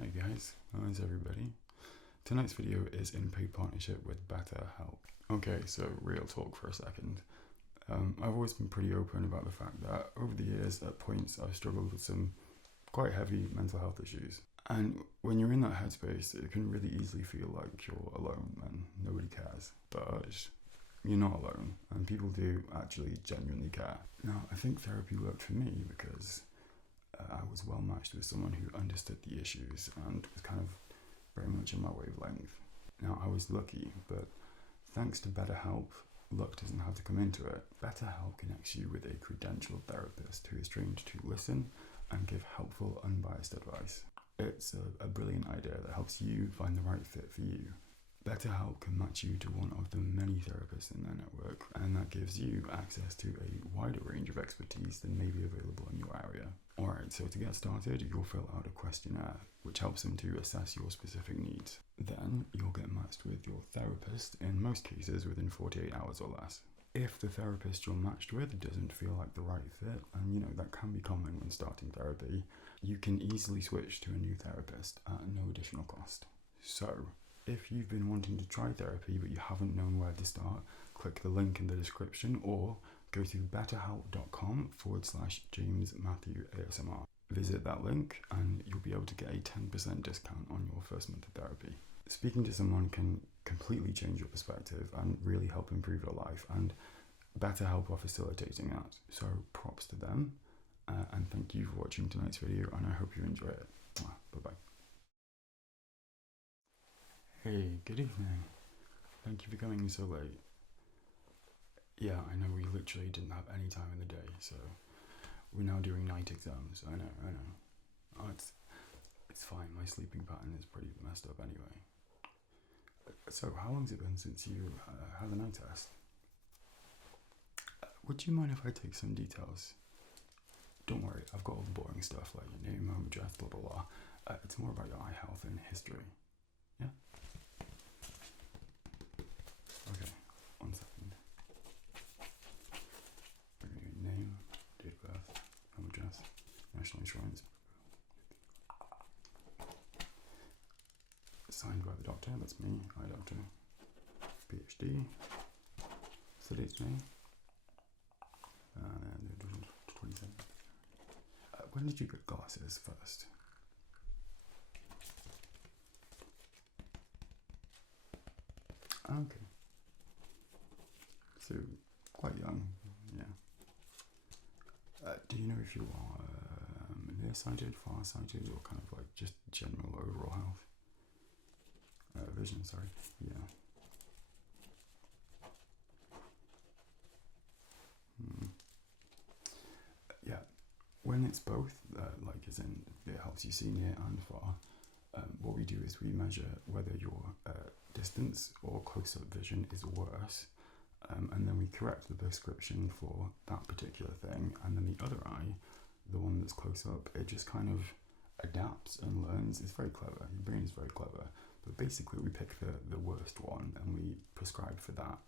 Hey guys, how's everybody? Tonight's video is in paid partnership with BetterHelp. Okay, so real talk for a second. I've always been pretty open about the fact that over the years, at points, I've struggled with some quite heavy mental health issues. And when you're in that headspace, it can really easily feel like you're alone and nobody cares. But you're not alone, and people do actually genuinely care. Now, I think therapy worked for me because I was well matched with someone who understood the issues and was kind of very much in my wavelength. Now, I was lucky, but thanks to BetterHelp, luck doesn't have to come into it. BetterHelp connects you with a credentialed therapist who is trained to listen and give helpful, unbiased advice. It's a brilliant idea that helps you find the right fit for you. BetterHelp can match you to one of the many therapists in their network, and that gives you access to a wider range of expertise than may be available in your area. Alright, so to get started, you'll fill out a questionnaire, which helps them to assess your specific needs. Then, you'll get matched with your therapist, in most cases within 48 hours or less. If the therapist you're matched with doesn't feel like the right fit, and that can be common when starting therapy, you can easily switch to a new therapist at no additional cost. So, if you've been wanting to try therapy but you haven't known where to start, click the link in the description or go to betterhelp.com/JamesMatthewASMR. Visit that link and you'll be able to get a 10% discount on your first month of therapy. Speaking to someone can completely change your perspective and really help improve your life, and BetterHelp are facilitating that. So props to them, and thank you for watching tonight's video, and I hope you enjoy it. Bye-bye. Hey, good evening. Thank you for coming so late. Yeah, I know we literally didn't have any time in the day, so we're now doing night exams. I know. Oh, it's fine. My sleeping pattern is pretty messed up anyway. So, how long's it been since you had the night test? Would you mind if I take some details? Don't worry, I've got all the boring stuff like your name, home address, blah blah blah. It's more about your eye health and history. Yeah? Okay, 1 second. Okay, name, date of birth, home address, national insurance. Signed by the doctor, that's me, eye doctor. PhD. So date's May. 27. When did you get glasses first? Okay. So, quite young, yeah. Do you know if you are nearsighted, farsighted, or kind of like just general overall health? Vision, sorry. Yeah. Yeah. When it's both, like as in it helps you see near and far, what we do is we measure whether your distance or close-up vision is worse, and then we correct the prescription for that particular thing, and then the other eye, the one that's close up, it just kind of adapts and learns. It's very clever. Your brain is very clever. But basically we pick the worst one and we prescribe for that.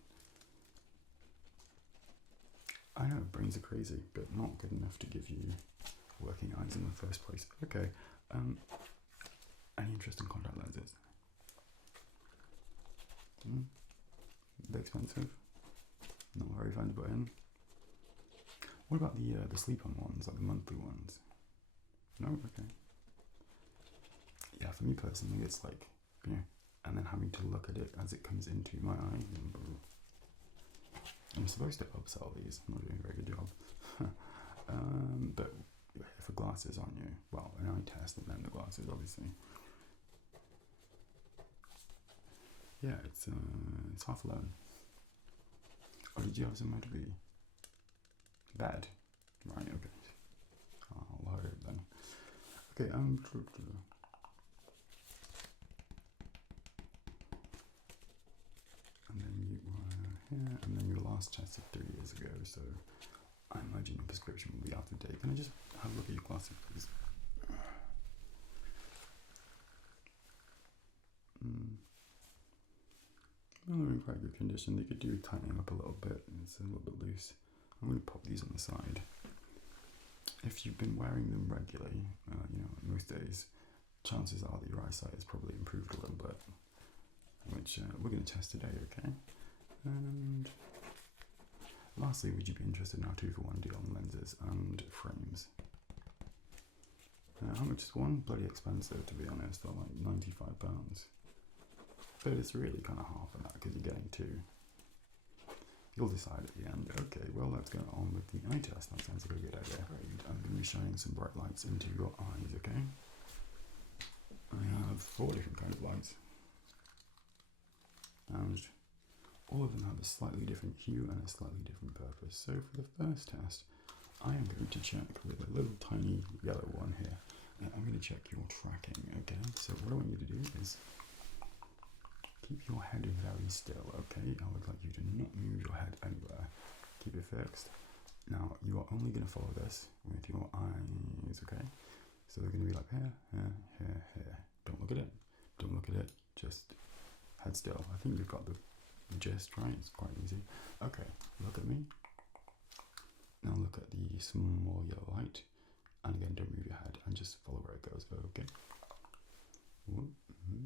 I know, brains are crazy, but not good enough to give you working eyes in the first place. Okay, any interest in contact lenses? They're expensive, not very fun to put in. What about the sleep-on ones, like the monthly ones? No? Okay. Yeah, for me personally, it's like, and then having to look at it as it comes into my eye. I'm supposed to upsell these, I'm not doing a very good job. But for glasses, aren't you? Well, an eye test and then the glasses, obviously. Yeah, it's half alone. Oh, did you have somewhere to be? Bed? Right, okay. I'll hide it then. Okay, and then you were here, and then your last tested 3 years ago, so I imagine your prescription will be out of date. Can I just have a look at your glasses, please? Well, they're in quite good condition. They could do tightening up a little bit, it's a little bit loose. I'm going to pop these on the side. If you've been wearing them regularly, most days, chances are that your eyesight has probably improved a little bit, which we're going to test today, okay? And lastly, would you be interested in our 2-for-1 deal on lenses and frames? How much is one? Bloody expensive, to be honest. They're like £95. But it's really kind of half of that because you're getting two. You'll decide at the end. Okay, well, let's go on with the eye test. That sounds like a good idea. Right, I'm going to be shining some bright lights into your eyes, okay? I have 4 different kinds of lights. And all of them have a slightly different hue and a slightly different purpose. So for the first test, I am going to check with a little tiny yellow one here. And I'm going to check your tracking, okay? So what I want you to do is keep your head very still, okay? I would like you to not move your head anywhere. Keep it fixed. Now, you are only going to follow this with your eyes, okay? So they're going to be like here, here, here, here. Don't look at it. Don't look at it. Just head still. I think you've got the gist, right? It's quite easy. Okay, look at me. Now look at the small yellow light. And again, don't move your head and just follow where it goes, okay? Mm-hmm.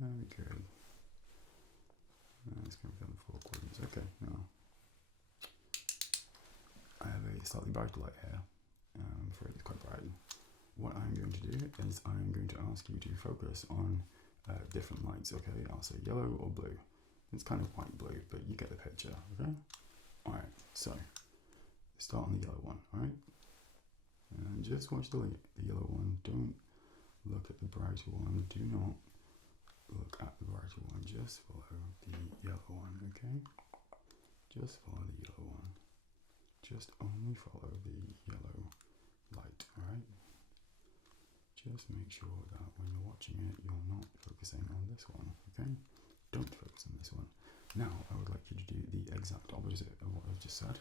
Very good. Let's go down the 4 quarters. Okay, now I have a slightly brighter light here. I'm afraid it's quite bright. What I'm going to do is I'm going to ask you to focus on different lights, okay? I'll say yellow or blue. It's kind of white blue, but you get the picture, okay? Alright, so start on the yellow one, alright? And just watch the yellow one. Don't look at the brighter one. Do not look at the brighter one. Just follow the yellow one, okay? Just follow the yellow one. Just only follow the yellow light, alright? Just make sure that when you're watching it, you're not focusing on this one, okay? Don't focus on this one. Now, I would like you to do the exact opposite of what I've just said.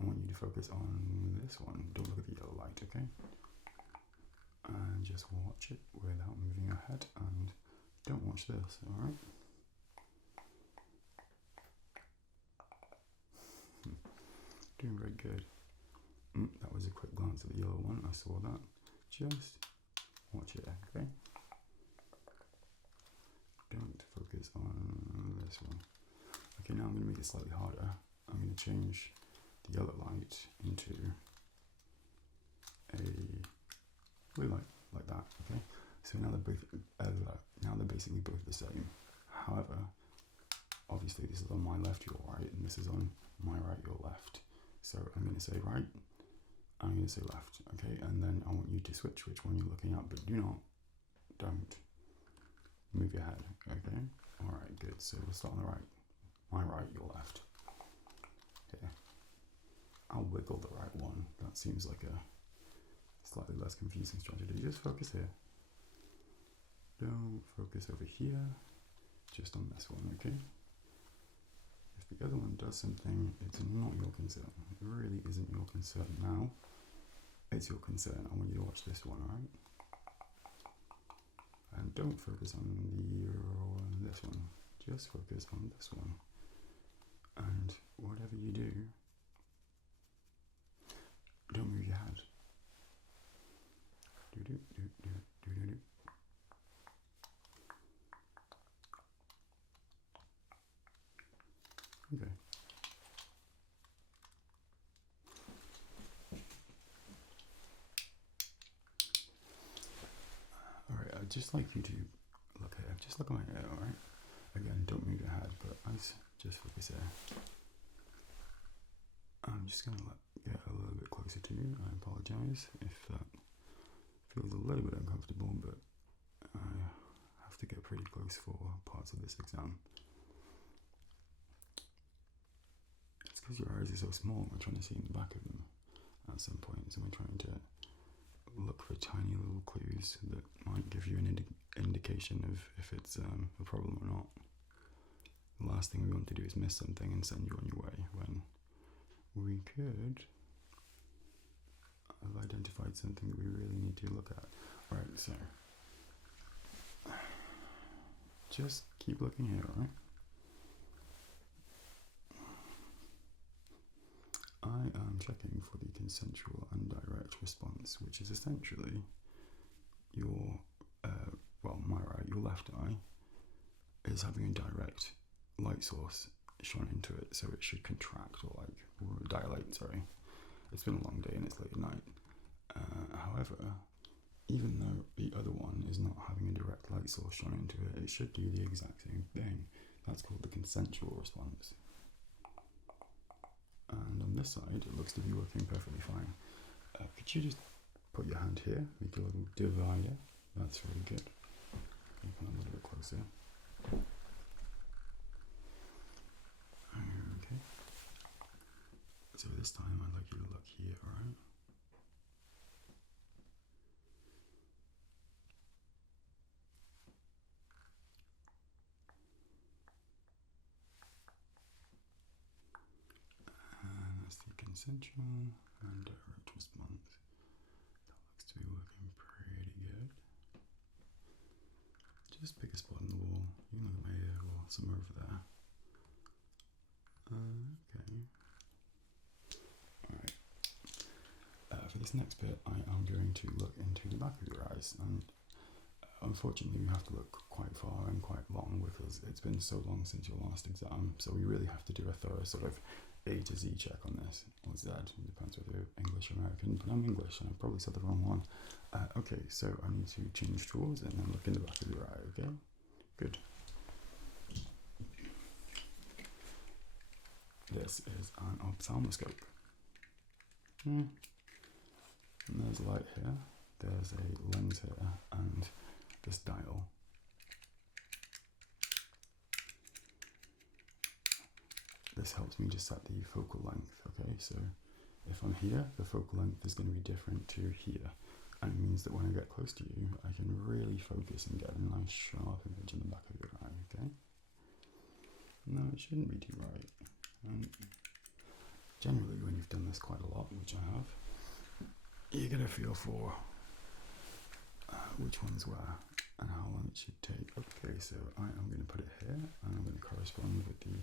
I want you to focus on this one. Don't look at the yellow light, okay? And just watch it without moving your head, and don't watch this, alright? Doing very good. That was a quick glance at the yellow one, I saw that. Just watch it, okay? Don't focus on this one. Okay, now I'm going to make it slightly harder. I'm going to change the yellow light into a blue light, like that, okay? So now they're basically both the same. However, obviously this is on my left, your right, and this is on my right, your left. So I'm going to say right, I'm going to say left, okay? And then I want you to switch which one you're looking at, but don't move your head, okay? Alright, good. So we'll start on the right. My right, your left. Here. I'll wiggle the right one. That seems like a slightly less confusing strategy. Just focus here. Don't focus over here. Just on this one, okay? If the other one does something, it's not your concern. It really isn't your concern now. It's your concern. I want you to watch this one, alright? And don't focus on this one. Just focus on this one. And whatever you do, don't move your head. Do. Okay. Alright, I'd just like you to look here. Just look at my hair, alright? Again, don't move your head, but just focus here. I'm just going to get a little bit closer to you. I apologise if that feels a little bit uncomfortable, but I have to get pretty close for parts of this exam. It's because your eyes are so small, we're trying to see in the back of them at some point, so we're trying to look for tiny little clues that might give you an indication of if it's a problem or not. The last thing we want to do is miss something and send you on your way when we could have identified something that we really need to look at. Alright, so just keep looking here, alright? checking for the consensual and direct response, which is essentially your, my right, your left eye is having a direct light source shone into it, so it should contract or dilate, sorry. It's been a long day and it's late at night. However, even though the other one is not having a direct light source shone into it, it should do the exact same thing. That's called the consensual response. And on this side, it looks to be working perfectly fine. Could you just put your hand here, make a little divider? That's really good. Come a little bit closer. Okay. So this time I'd like you to look here, alright? And that's the consensual and direct response. That looks to be working pretty good. Just pick a spot on the wall. You can look at my ear or somewhere over there. Okay. Alright. For this next bit, I am going to look into the back of your eyes, and unfortunately we have to look quite far and quite long because it's been so long since your last exam, so we really have to do a thorough sort of A to Z check on this, or Z, it depends whether you're English or American, but I'm English and I probably said the wrong one. Okay, so I need to change tools and then look in the back of your eye, okay? Good. This is an ophthalmoscope. And there's a light here, there's a lens here, and this dial. This helps me to set the focal length, okay? So if I'm here, the focal length is going to be different to here. And it means that when I get close to you, I can really focus and get a nice sharp image in the back of your eye, okay? No, it shouldn't be too bright. Generally, when you've done this quite a lot, which I have, you get a feel for which one's where and how long it should take. Okay, so I am going to put it here, and I'm going to correspond with the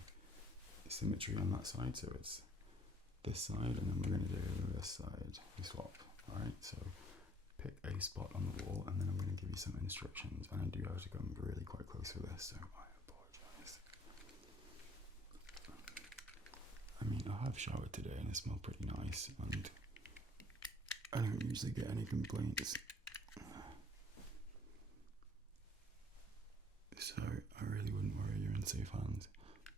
symmetry on that side. So it's this side, and then we're going to do this side. We swap. Alright, so pick a spot on the wall, and then I'm going to give you some instructions. And I do have to come really quite close for this, so I apologise. I mean, I have showered today, and it smelled pretty nice, and I don't usually get any complaints. So I really wouldn't worry, you're in safe hands.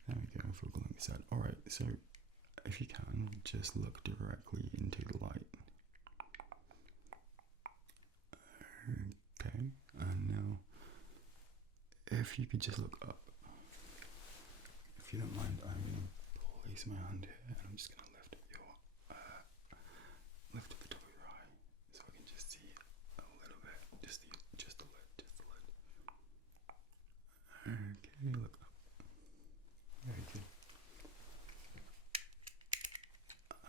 There we go, focal length set. Alright, so if you can, just look directly into the light. Okay, and now if you could just look up. If you don't mind, I'm going to place my hand here, and I'm just going to lift at the top of your eye, so I can just see a little bit, just the lid. Okay, look up. Very good.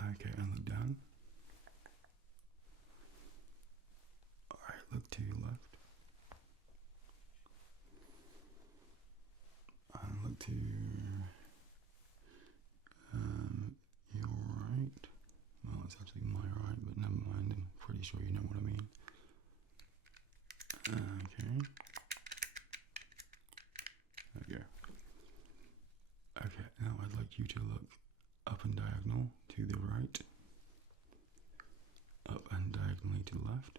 Okay, and look down. Alright, look to your left. And look to your right. Well, it's actually my right, but never mind. I'm pretty sure you know what I mean. Okay. There we go. Okay, now I'd like you to look up and diagonal to the right, up and diagonally to the left,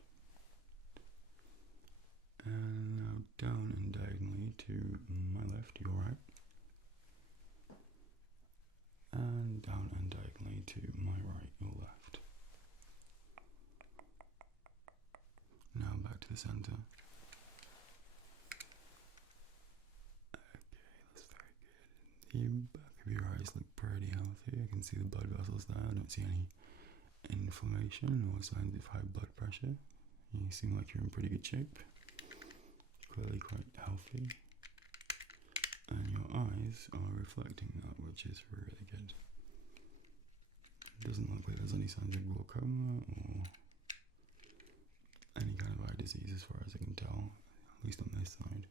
and now down and diagonally to my left, your right, and down and diagonally to my right, your left. Now back to the center. The back of your eyes look pretty healthy. I can see the blood vessels there. I don't see any inflammation or signs of high blood pressure. You seem like you're in pretty good shape. Clearly quite healthy. And your eyes are reflecting that, which is really good. It doesn't look like there's any signs of glaucoma or any kind of eye disease as far as I can tell, at least on this side.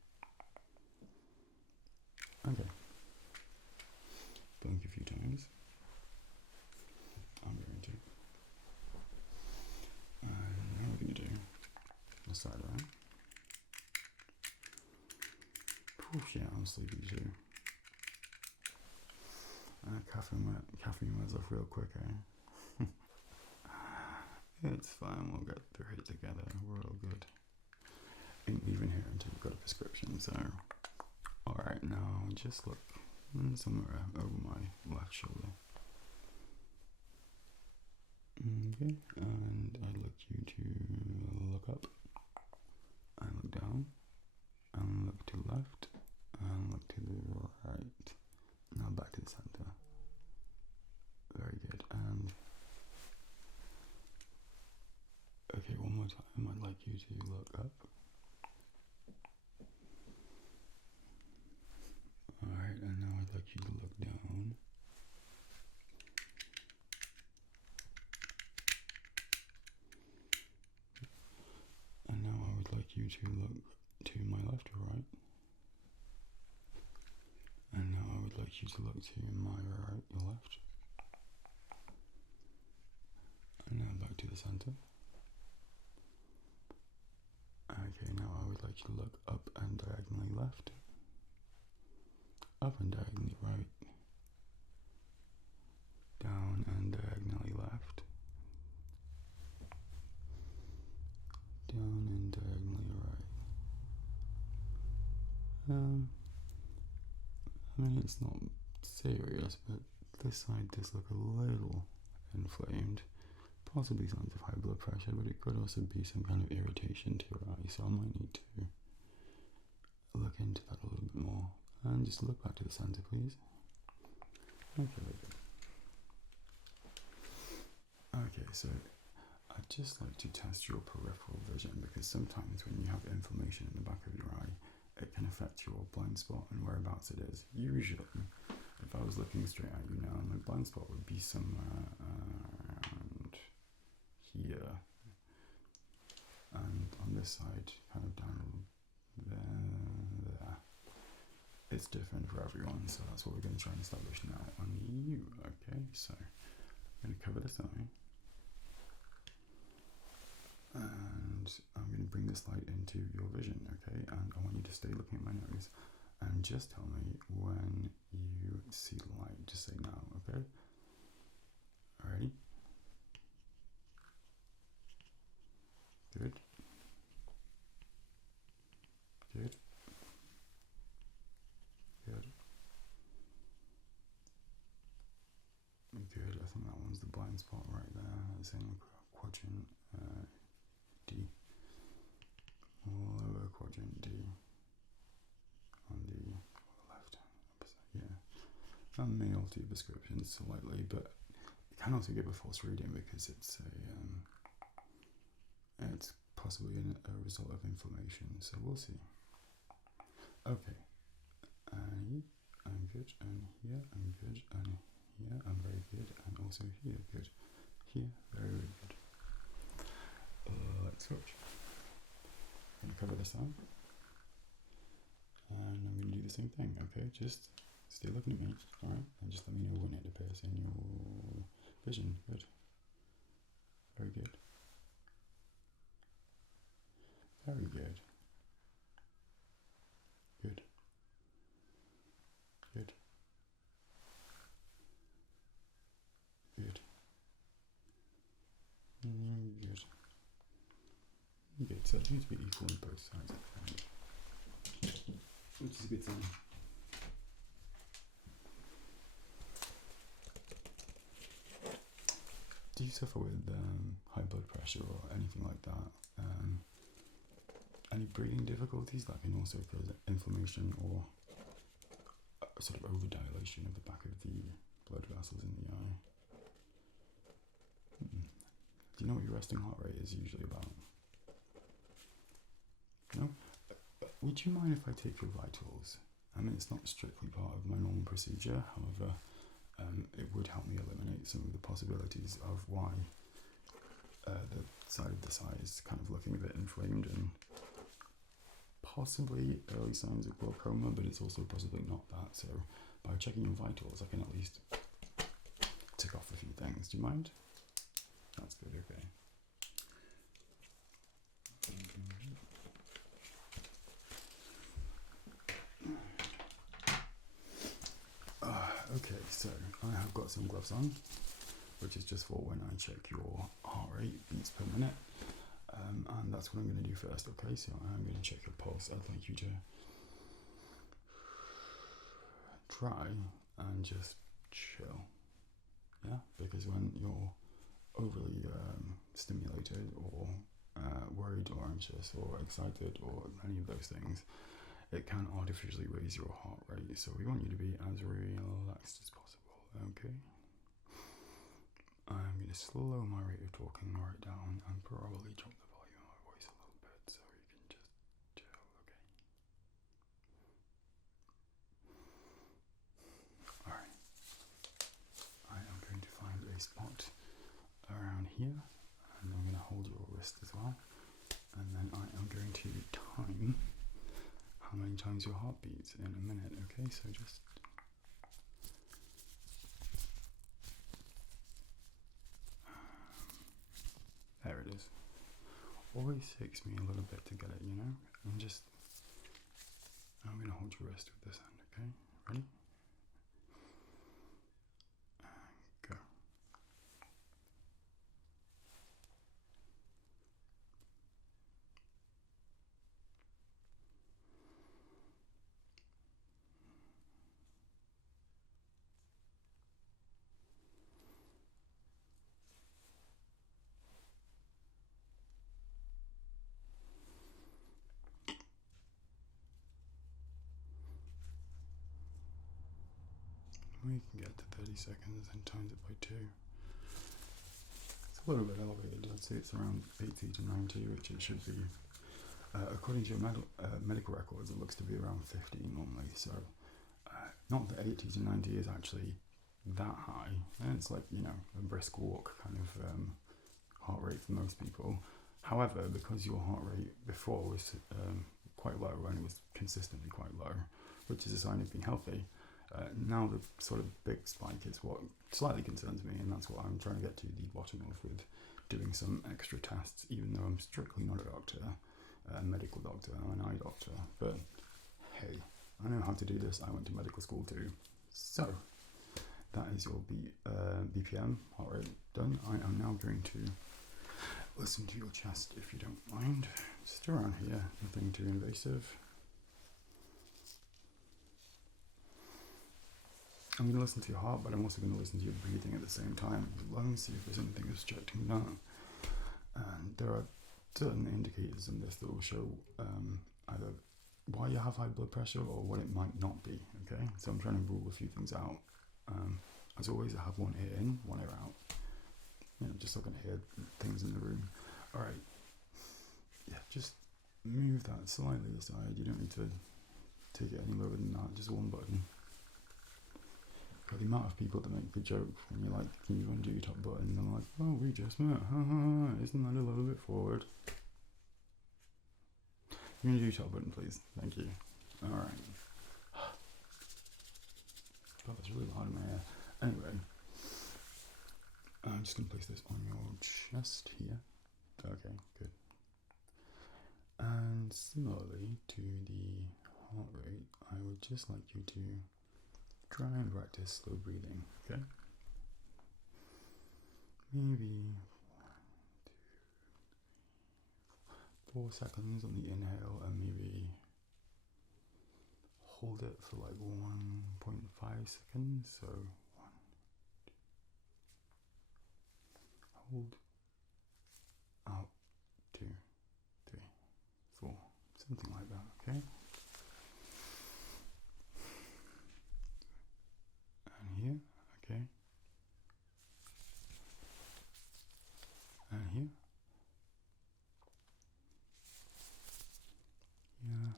Okay. Blink a few times. I'm going to. sleepy too. Caffeine wears off real quick, eh? It's fine, we'll get through it together. We're all good. Ain't leaving here until you've got a prescription, so... Alright, now just look somewhere over my left shoulder. Okay, and I'd like you to look up, and look down, and look to the left, and look to the right. Now back to the center. Very good, and... Okay, one more time, I'd like you to look up. Alright, and now I'd like you to look down. And now I would like you to look to my left or right. And now I would like you to look to my right or left. And now back to the center. Okay, now I would like you to look up and diagonally left. Up and diagonally right. Down and diagonally left. Down and diagonally right. I mean, it's not serious, but this side does look a little inflamed. Possibly signs of high blood pressure, but it could also be some kind of irritation to your eye, so I might need to look into that a little bit more. And just look back to the center, please. Okay, very good. Okay, so I'd just like to test your peripheral vision, because sometimes when you have inflammation in the back of your eye, it can affect your blind spot and whereabouts it is. Usually, if I was looking straight at you now, my blind spot would be somewhere around here, and on this side, kind of down there. It's different for everyone, so that's what we're going to try and establish now on you. Okay, so I'm going to cover this eye, and I'm going to bring this light into your vision, okay? And I want you to stay looking at my nose, and just tell me when you see the light. Just say now, okay? Alrighty? Good. Good. Good. Good. I think that one's the blind spot right there. It's in quadrant D. Lower quadrant D. On the left opposite. Yeah. That may alter your prescription slightly, but it can also give a false reading because it's it's possibly a result of inflammation. So we'll see. Okay. And I'm good, and here I'm good, and here I'm very good, and also here good. Here, very, very good. Let's switch. I'm going to cover this up, and I'm going to do the same thing, okay? Just stay looking at me, alright? And just let me know when it appears in your vision. Good. Very good. Very good. Good. Good. Good. Good. Good. So it seems to be equal on both sides of the hand, which is a good sign. Do you suffer with high blood pressure or anything like that? Any breathing difficulties that can also cause inflammation or sort of overdilation of the back of the blood vessels in the eye? Do you know what your resting heart rate is usually about? No? Would you mind if I take your vitals? I mean, it's not strictly part of my normal procedure, however, it would help me eliminate some of the possibilities of why the side of this eye is kind of looking a bit inflamed and possibly early signs of glaucoma, but it's also possibly not that. So by checking your vitals, I can at least tick off a few things. Do you mind? That's good, okay. So I have got some gloves on, which is just for when I check your heart rate, beats per minute. And that's what I'm going to do first, okay? So I'm going to check your pulse. I'd like you to try and just chill, yeah? Because when you're overly stimulated or worried or anxious or excited or any of those things, it can artificially raise your heart rate. So we want you to be as relaxed as possible, okay? I'm going to slow my rate of talking right down and probably drop the volume of my voice a little bit so you can just chill, okay? Alright. I am going to find a spot around here, and I'm going to hold your wrist as well, and then I am going to time how many times your heart beats in a minute, okay? So just there it is. Always takes me a little bit to get it, you know? And just, I'm going to hold your wrist with this hand, okay? Ready? And go. We can get to 30 seconds and times it by 2. It's a little bit elevated. I'd say it's around 80 to 90, which it should be. According to your medical records, it looks to be around 50 normally. So, not that 80 to 90 is actually that high. And it's like, you know, a brisk walk kind of heart rate for most people. However, because your heart rate before was quite low and it was consistently quite low, which is a sign of being healthy, now the sort of big spike is what slightly concerns me, and that's what I'm trying to get to the bottom of with doing some extra tests, even though I'm strictly not a doctor, a medical doctor, I'm an eye doctor, but hey, I know how to do this. I went to medical school too. So that is your BPM, heart rate, done. I am now going to listen to your chest, if you don't mind. Just around here, nothing too invasive. I'm going to listen to your heart, but I'm also going to listen to your breathing at the same time. Your lungs, see if there's anything obstructing that. And there are certain indicators in this that will show either why you have high blood pressure or what it might not be, okay? So I'm trying to rule a few things out. As always, I have one ear in, one ear out. You know, just so I can hear things in the room. Alright. Yeah, just move that slightly aside. You don't need to take it any lower than that, just one button. But the amount of people that make the joke when you're like, can you undo your top button? And they're like, oh, we just met, isn't that a little bit forward? Can you undo your top button, please? Thank you. Alright. God, that's really loud in my ear. Anyway, I'm just going to place this on your chest here. Okay, good. And similarly to the heart rate, I would just like you to try and practice slow breathing, okay? Maybe 1, 2, 3, 4 seconds on the inhale, and maybe hold it for like 1.5 seconds. So 1, 2, hold, out, 2, 3, 4, something like that, okay? Here, okay, and here, yeah,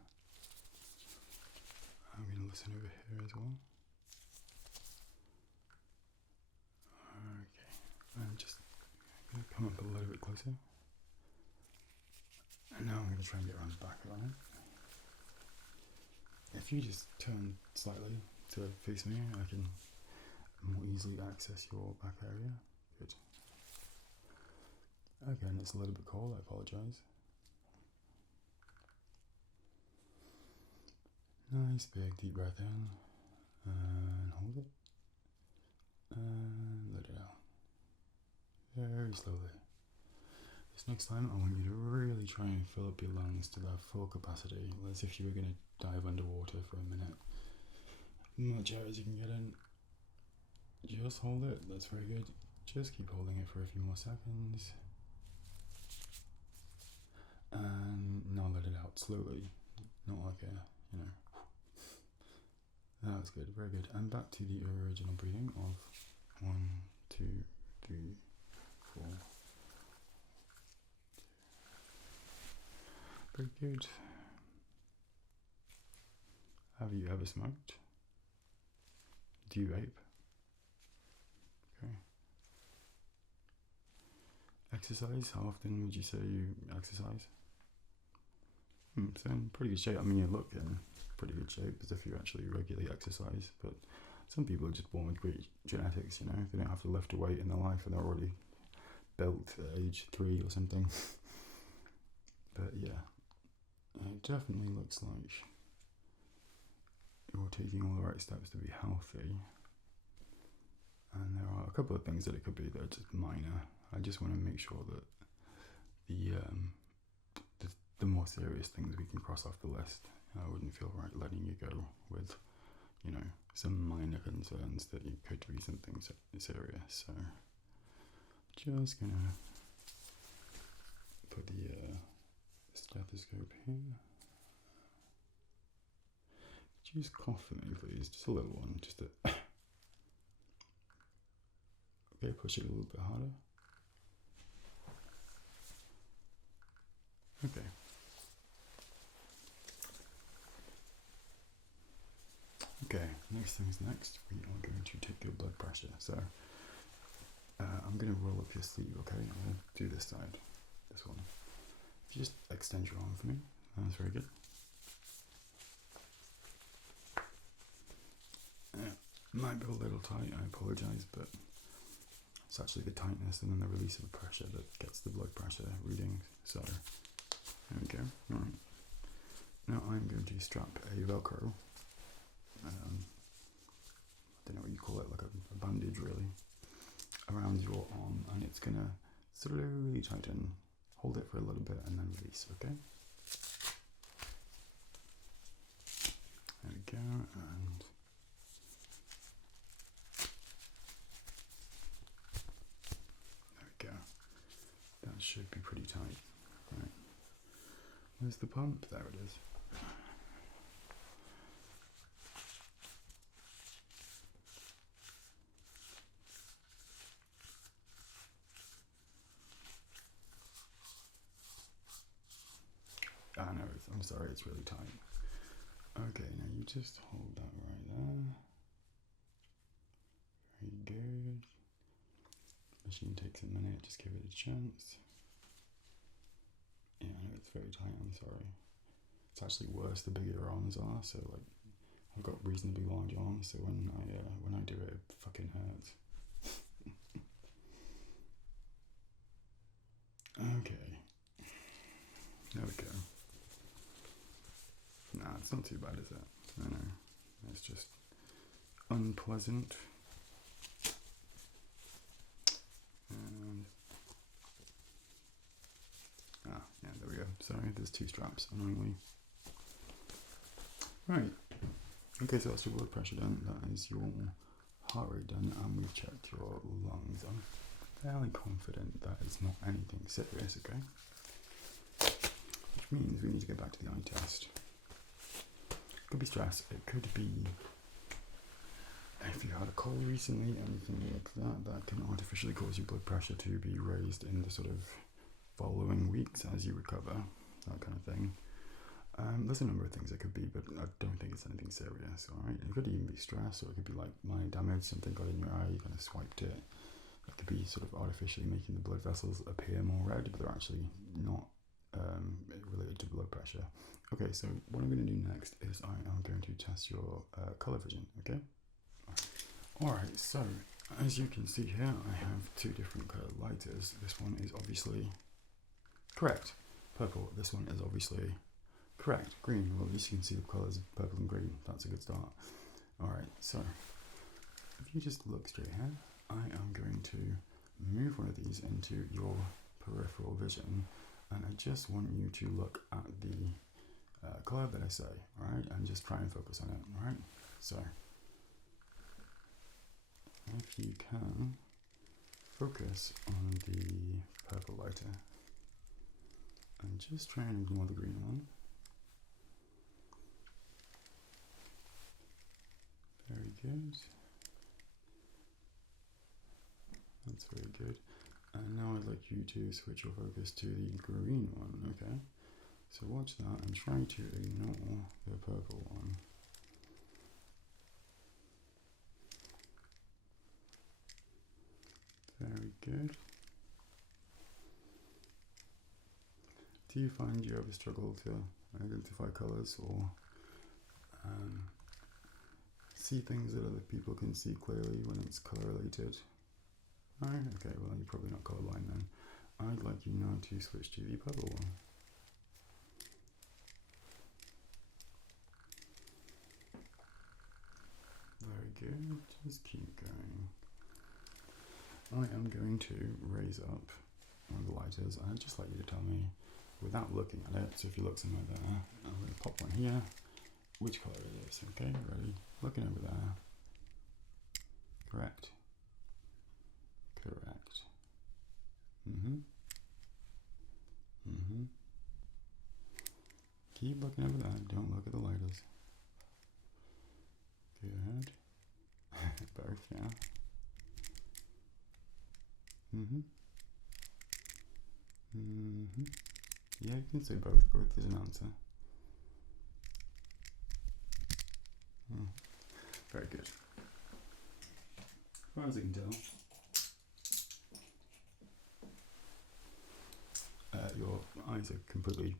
I'm going to listen over here as well. Okay, I'm just going to come up a little bit closer, and now I'm going to try and get around the back of it. If you just turn slightly to face me, I can more easily access your back area. Good. Again, it's a little bit cold, I apologise. Nice big deep breath in and hold it. And let it out. Very slowly. This next time, I want you to really try and fill up your lungs to their full capacity, as if you were going to dive underwater for a minute. Much air as you can get in. Just hold it. That's very good. Just keep holding it for a few more seconds. And now let it out slowly. Not like a, you know. That was good. Very good. And back to the original breathing of 1, 2, 3, 4. Very good. Have you ever smoked? Do you vape? Okay. Exercise? How often would you say you exercise? So in pretty good shape. I mean, you look in pretty good shape as if you actually regularly exercise, but some people are just born with great genetics, you know. They don't have to lift a weight in their life and they're already built at age 3 or something. But yeah, it definitely looks like you're taking all the right steps to be healthy. And there are a couple of things that it could be that are just minor. I just want to make sure that the more serious things we can cross off the list. I wouldn't feel right letting you go with, you know, some minor concerns that it could be something serious. So, just gonna put the stethoscope here. Could you just cough for me, please? Just a little one. Just a. Okay, push it a little bit harder. Okay. Okay, next thing's next. We are going to take your blood pressure. So, I'm going to roll up your sleeve, okay? I'm going to do this side, this one. If you just extend your arm for me, that's very good. Might be a little tight, I apologise, but it's actually the tightness and then the release of the pressure that gets the blood pressure reading. So, there we go. Alright. Now I'm going to strap a Velcro. I don't know what you call it, like a bandage really, around your arm, and it's going to slowly tighten. Hold it for a little bit and then release, okay? There we go, and there we go. That should be pretty tight. Right. Where's the pump? There it is. Ah, no, I'm sorry, it's really tight. Okay, now you just hold that right there. Very good. Machine takes a minute, just give it a chance. Yeah, I know it's very tight, I'm sorry. It's actually worse the bigger your arms are, so like, I've got reasonably large arms, so when I do it, it fucking hurts. Okay. There we go. Nah, it's not too bad, is it? No, it's just unpleasant. And yeah, there we go. Sorry, there's 2 straps, annoyingly. Right. Okay, so that's your blood pressure done. That is your heart rate done, and we've checked your lungs. I'm fairly confident that it's not anything serious, okay? Which means we need to get back to the eye test. It could be stress, it could be if you had a cold recently, anything like that can artificially cause your blood pressure to be raised in the sort of following weeks as you recover, that kind of thing. There's a number of things it could be, but I don't think it's anything serious, alright? It could even be stress, or it could be like mind damage, something got in your eye, you kind of swiped it. It could be sort of artificially making the blood vessels appear more red, but they're actually not related to blood pressure. Okay, so what I'm going to do next is I am going to test your colour vision, okay? Alright, so as you can see here, I have 2 different colour lighters. This one is obviously correct, purple. This one is obviously correct, green. Well, at least you can see the colours of purple and green. That's a good start. Alright, so if you just look straight ahead, I am going to move one of these into your peripheral vision, and I just want you to look at the colour that I say, alright, and just try and focus on it, alright? So, if you can, focus on the purple lighter, and just try and ignore the green one. Very good. That's very good. And now I'd like you to switch your focus to the green one, okay? So watch that and try to ignore the purple one. Very good. Do you find you ever struggle to identify colours or see things that other people can see clearly when it's colour related? No? Okay, well you're probably not colourblind then. I'd like you now to switch to the purple one. Very good, just keep going. I am going to raise up one of the lighters, and I'd just like you to tell me, without looking at it, so if you look somewhere there, I'm going to pop one here, which colour it is, okay, ready? Looking over there. Correct. Correct. Keep looking over there, don't look at the lighters. Good. Both, yeah. Yeah, you can say both. Both is an answer. Very good. As far as I can tell, your eyes are completely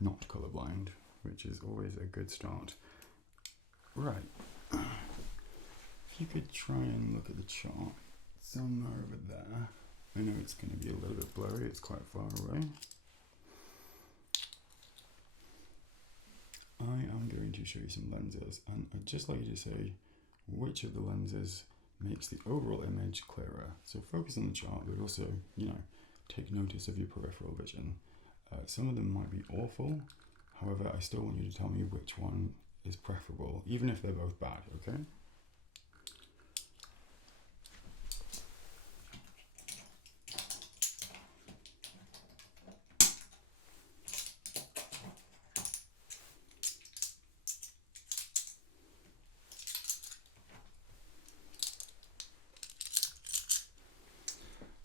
not colourblind, which is always a good start. Right. If you could try and look at the chart somewhere over there. I know it's going to be a little bit blurry, it's quite far away. I am going to show you some lenses, and I'd just like you to say which of the lenses makes the overall image clearer. So focus on the chart, but also, take notice of your peripheral vision. Some of them might be awful, however, I still want you to tell me which one is preferable, even if they're both bad, okay?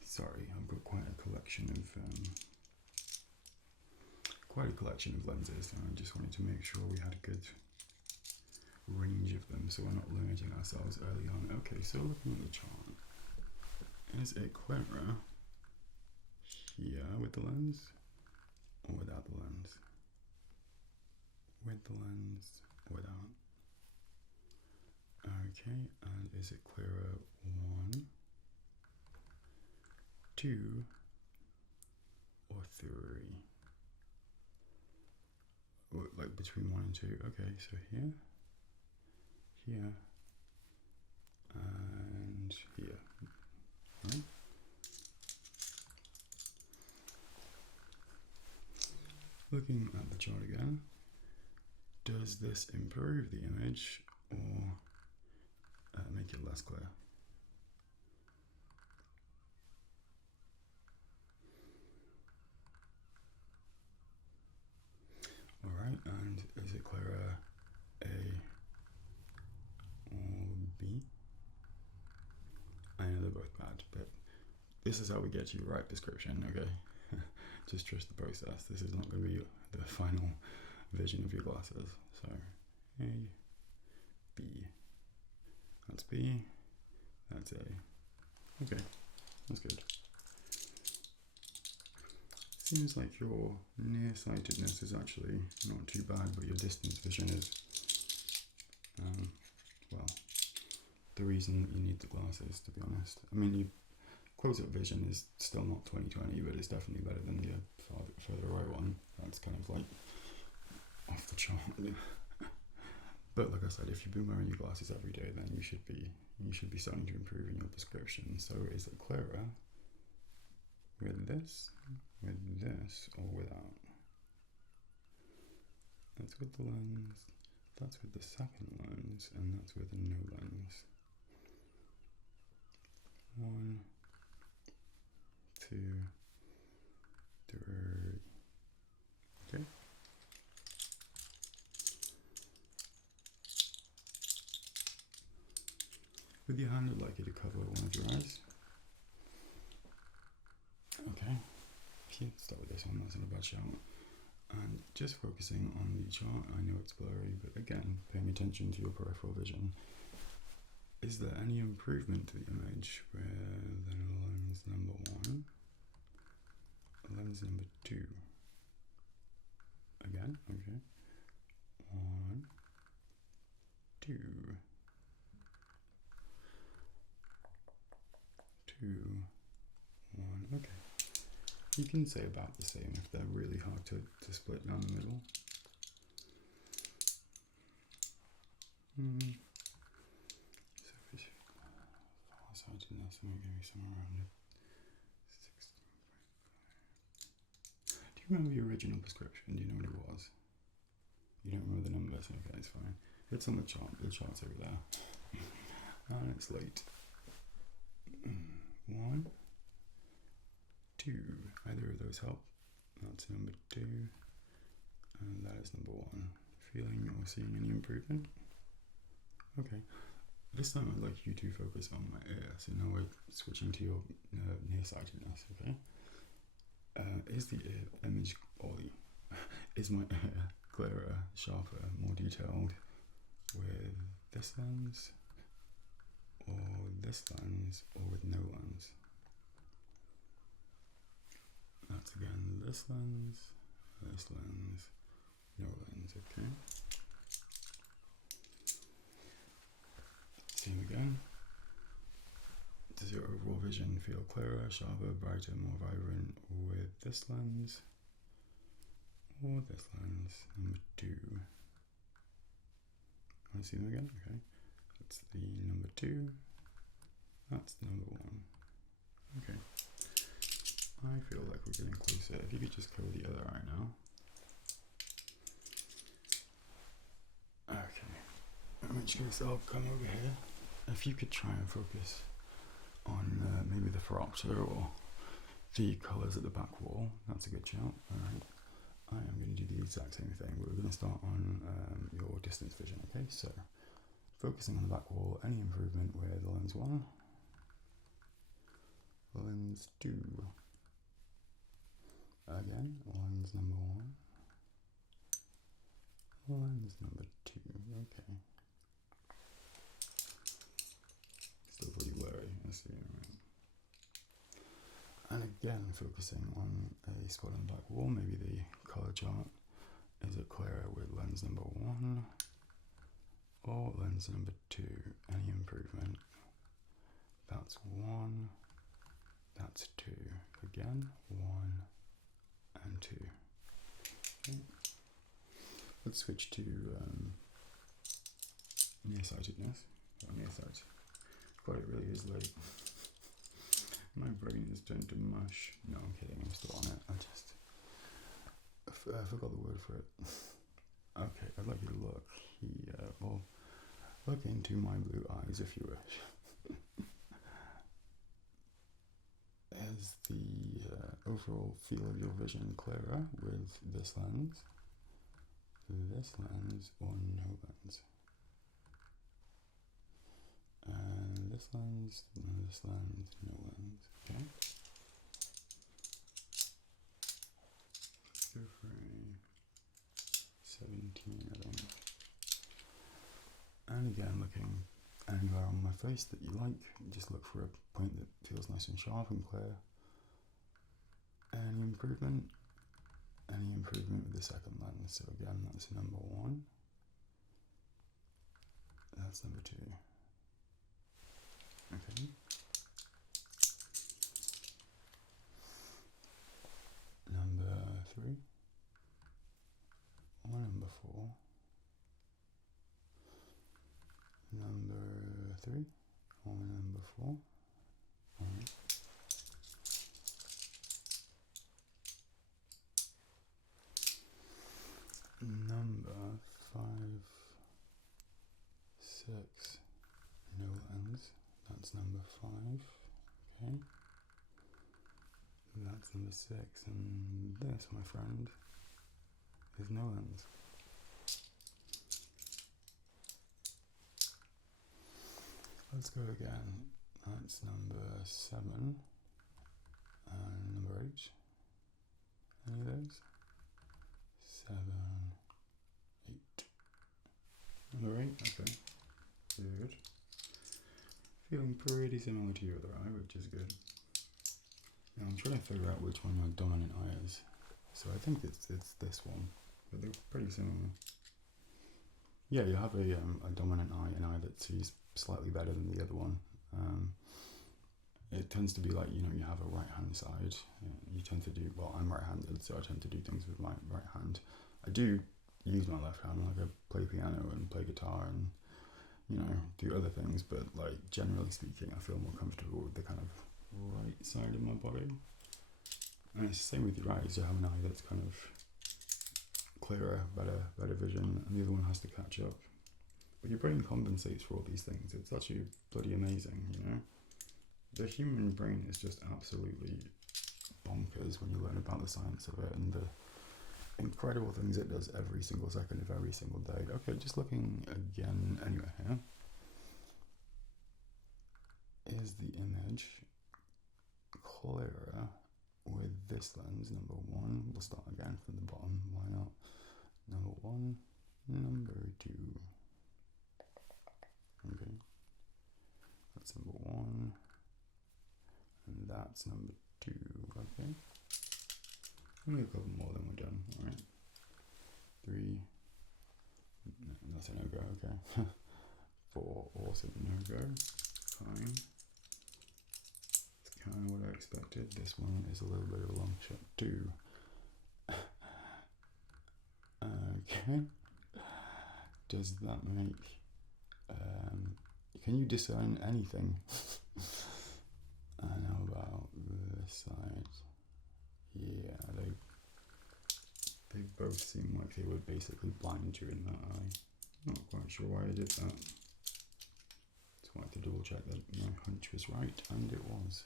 Sorry, I've got quite a collection of lenses, and I just wanted to make sure we had a good range of them, so we're not limiting ourselves early on. Okay, so looking at the chart, is it clearer here with the lens or without the lens? With the lens or without? Okay, and is it clearer 1, 2, or 3? Or like between 1 and 2. Okay, so here, here, and here. Right? Looking at the chart again, does this improve the image or make it less clear? Alright, and is it clearer A or B? I know they're both bad, but this is how we get you right description, okay? Just trust the process. This is not going to be the final vision of your glasses. So, A, B. That's B, that's A. Okay, that's good. Seems like your nearsightedness is actually not too bad, but your distance vision is, well, the reason that you need the glasses, to be honest. I mean, your close-up vision is still not 20/20, but it's definitely better than the further away one. That's kind of like off the chart. But like I said, if you've been wearing your glasses every day, then you should be starting to improve in your prescription. So is it clearer with this, or without? That's with the lens, that's with the second lens, and that's with no lens. 1, 2, 3. Okay. With your hand, I'd like you to cover one of your eyes. Okay. Start with this one, that's not a bad shout. And just focusing on the chart, I know it's blurry, but again, paying attention to your peripheral vision. Is there any improvement to the image with lens number 1, lens number 2? Again, okay. 1, 2, 2, 1, okay. You can say about the same if they're really hard to split down the middle. Farsightedness, I'm going to give you somewhere around 16.5. Do you remember your original prescription? Do you know what it was? You don't remember the numbers? Okay, it's fine. It's on the chart. The chart's over there. And it's late. 1, 2. Either of those help. That's number 2. And that is number 1. Feeling or seeing any improvement? Okay. This time I'd like you to focus on my ear. So now we're switching to your nearsightedness, okay? Is the ear image quality? Is my ear clearer, sharper, more detailed with this lens, or this lens, or with no lens? That's again this lens, no lens, okay? Same again. Does your overall vision feel clearer, sharper, brighter, more vibrant with this lens or this lens? Number 2. Want to see them again? Okay. That's the number 2. That's number 1. Okay. I feel like we're getting closer. If you could just cover the other eye now. Okay. In which case I'll come over here. If you could try and focus on maybe the phoropter or the colours at the back wall, that's a good shout. Alright. I am going to do the exact same thing, but we're going to start on your distance vision, okay? So, focusing on the back wall, any improvement with lens 1, lens 2, again, lens number 1, lens number 2, okay. Still pretty blurry, I see, alright. And again, focusing on a spot on the back wall, maybe the colour chart. Is it clearer with lens number 1 or lens number 2? Any improvement? That's 1, that's 2. Again, 1 and 2. Okay. Let's switch to nearsightedness. Oh, nearsight. God, it really is late. My brain has turned to mush. No, I'm kidding, I'm still on it. I forgot the word for it. Okay, I'd like you to look here, or look into my blue eyes if you wish. Is the overall feel of your vision clearer with this lens, or no lens? And this lens, no lens, okay? Let's go for a 17, I think. And again, looking anywhere on my face that you like, just look for a point that feels nice and sharp and clear. Any improvement? Any improvement with the second lens? So again, that's number 1. That's number 2. Okay. Number 3. Or number 4. Okay. That's number 6, and this, my friend, is no lens. Let's go again. That's number 7 and number 8. Any of those? 7, 8. Number 8, okay. Good. Feeling pretty similar to your other eye, which is good. Now I'm trying to figure out which one your dominant eye is. So I think it's this one, but they're pretty similar. Yeah, you have a dominant eye, an eye that sees slightly better than the other one. It tends to be like, you have a right hand side. You tend to do, well, I'm right handed, so I tend to do things with my right hand. I do use my left hand, like I play piano and play guitar and, do other things, but like generally speaking, I feel more comfortable with the kind of right side of my body. And it's the same with your eyes. You have an eye that's kind of clearer, better vision, and the other one has to catch up. But your brain compensates for all these things. It's actually bloody amazing, The human brain is just absolutely bonkers when you learn about the science of it and the incredible things it does every single second of every single day. Okay, just looking again anyway here. Is the image clearer with this lens, number 1? We'll start again from the bottom, why not? Number 1, number 2. Okay, that's number 1, and that's number 2. Okay, only a couple more, then we're done. All right, 3. No, that's a no go. Okay, 4, also no go. Fine. It's kind of what I expected. This one is a little bit of a long shot too. Okay. Does that make? Can you discern anything? And how about this side? Yeah, they both seem like they would basically blind you in that eye. Not quite sure why I did that. Just wanted to double check that my hunch was right, and it was.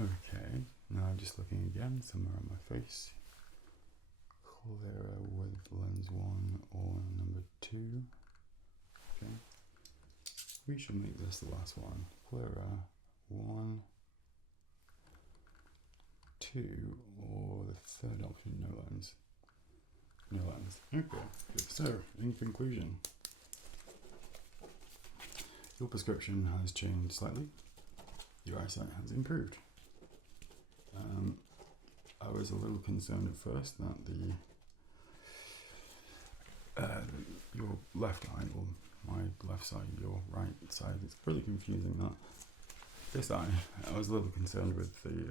Okay, now I'm just looking again, somewhere on my face. Clearer with lens 1 or number 2. Okay. We should make this the last one. Clearer 1, 2, or the third option, no lens. No lens. Okay. So, in conclusion, your prescription has changed slightly. Your eyesight has improved. I was a little concerned at first that your left eye, or my left side, your right side, it's pretty confusing that. This eye, I was a little concerned with the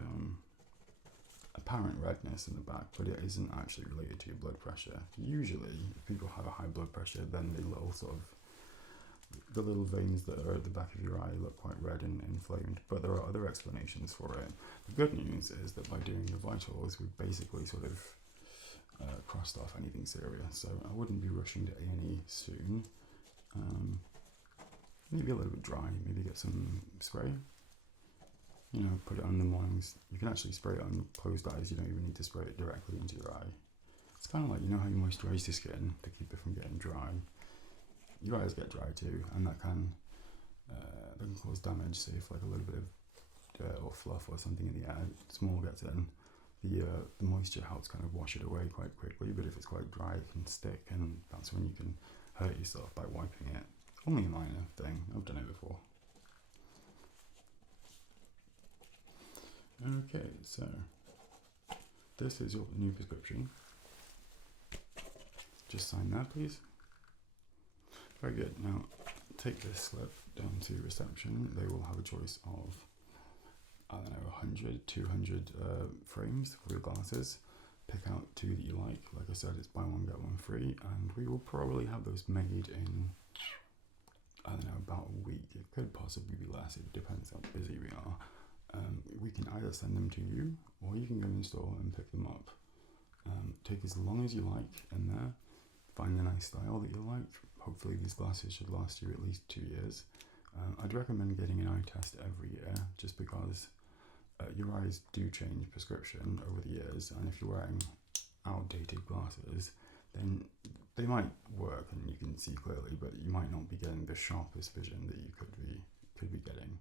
apparent redness in the back, but it isn't actually related to your blood pressure. Usually, if people have a high blood pressure, then the little veins that are at the back of your eye look quite red and inflamed, but there are other explanations for it. The good news is that by doing the vitals, we've basically sort of crossed off anything serious, so I wouldn't be rushing to A&E soon. Maybe a little bit dry, maybe get some spray, put it on in the mornings. You can actually spray it on closed eyes, you don't even need to spray it directly into your eye. It's kind of like, how you moisturize your skin to keep it from getting dry. Your eyes get dry too, and that can cause damage. So if like a little bit of dirt or fluff or something in the air, small gets in, the moisture helps kind of wash it away quite quickly, but if it's quite dry it can stick, and that's when you can hurt yourself by wiping it. Only a minor thing, I've done it before. Okay, so this is your new prescription. Just sign that, please. Very good. Now take this slip down to reception. They will have a choice of, 100, 200 frames for your glasses. Pick out 2 that you like. Like I said, it's buy one, get one free, and we will probably have those made in, about a week. It could possibly be less. It depends how busy we are. We can either send them to you, or you can go in store and pick them up. Take as long as you like in there. Find a nice style that you like. Hopefully these glasses should last you at least 2 years. I'd recommend getting an eye test every year, just because your eyes do change prescription over the years, and if you're wearing outdated glasses, then they might work and you can see clearly, but you might not be getting the sharpest vision that you could be getting.